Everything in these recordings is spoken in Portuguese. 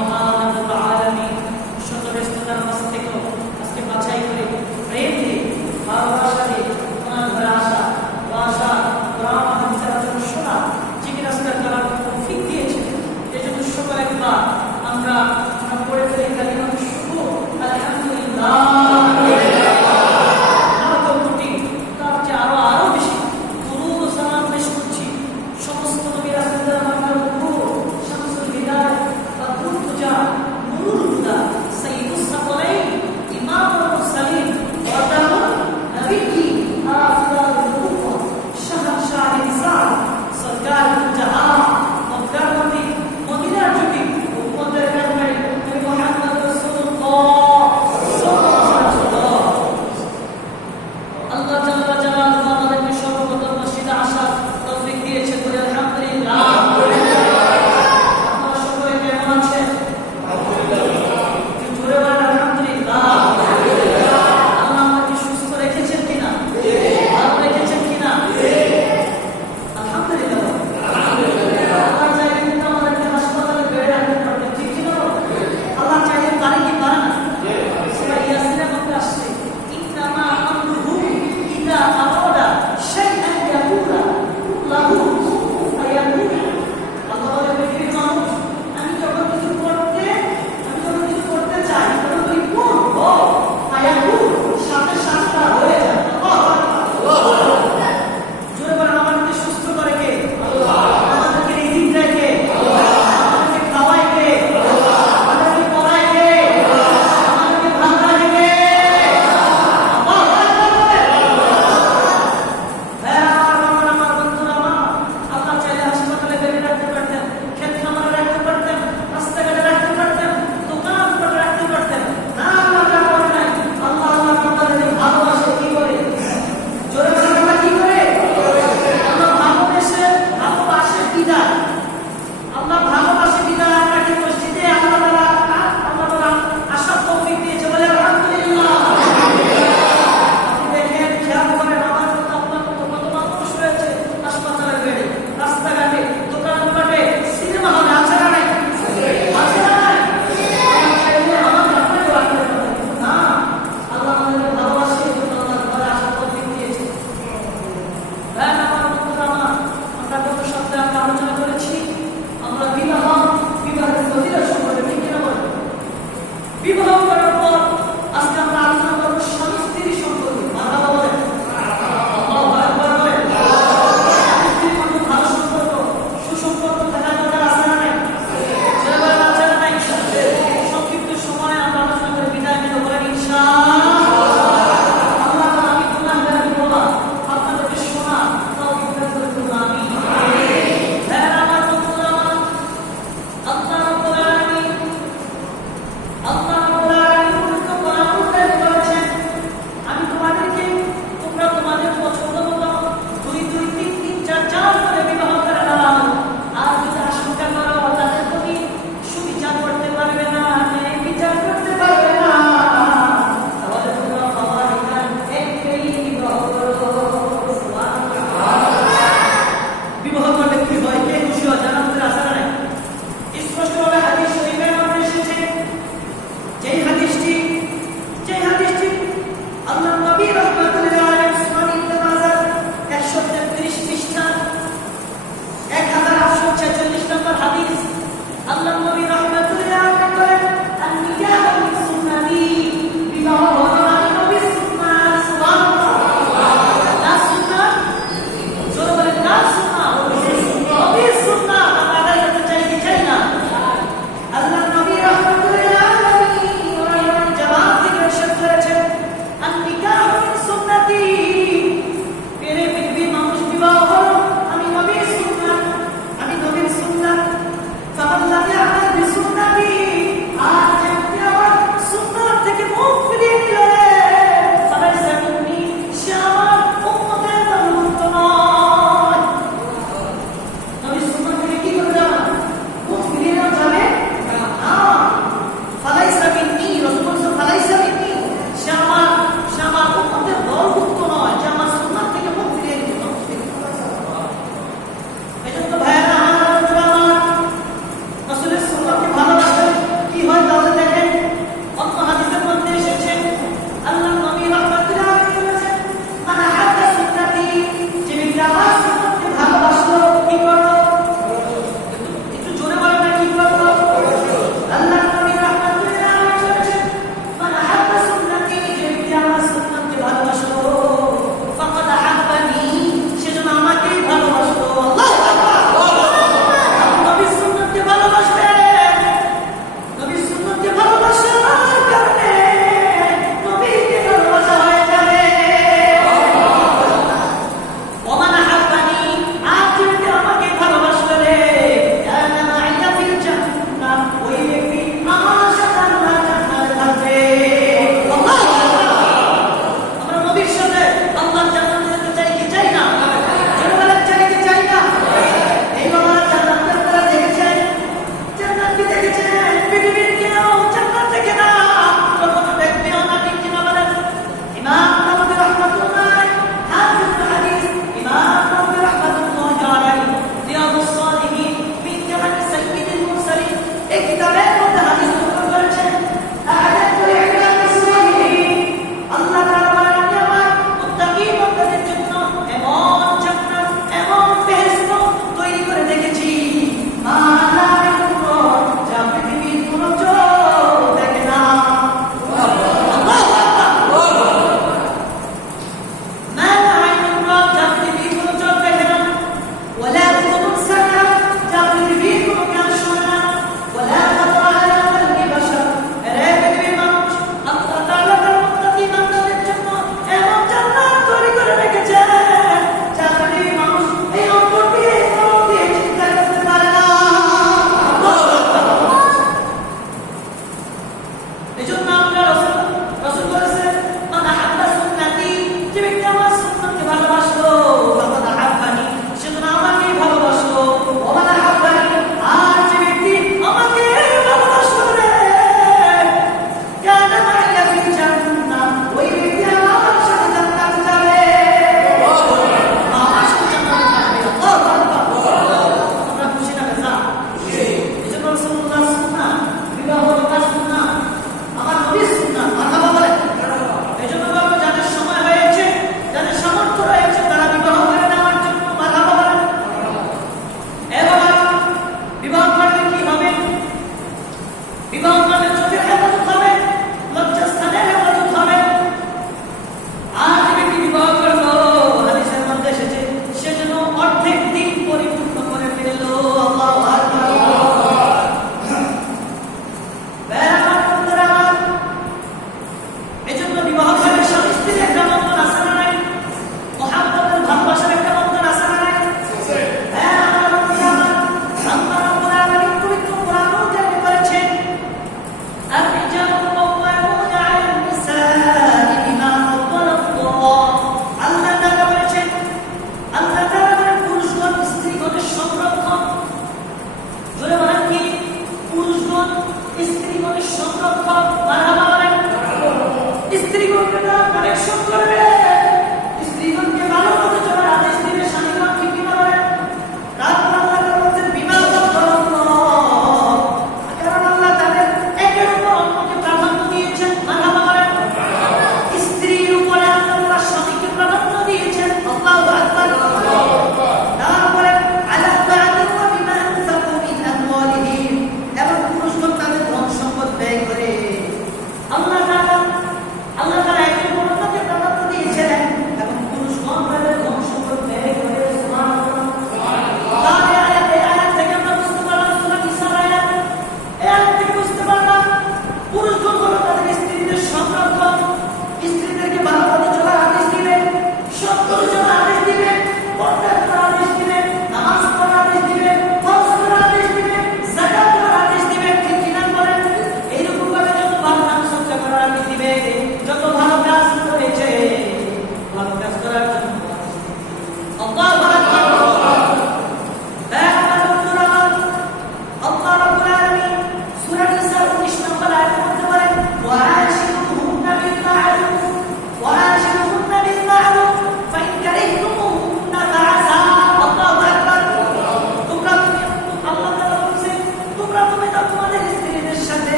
아.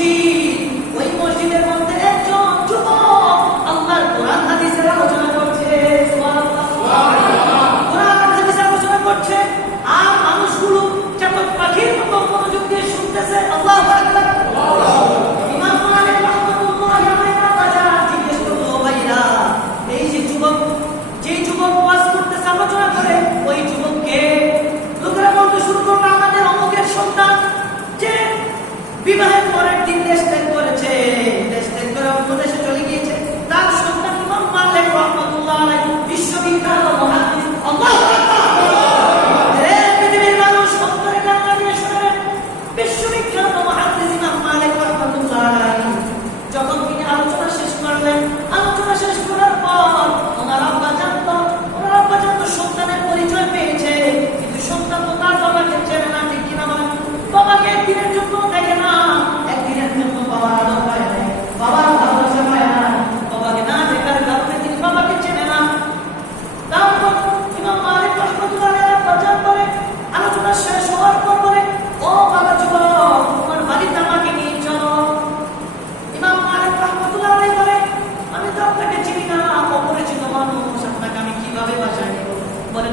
see.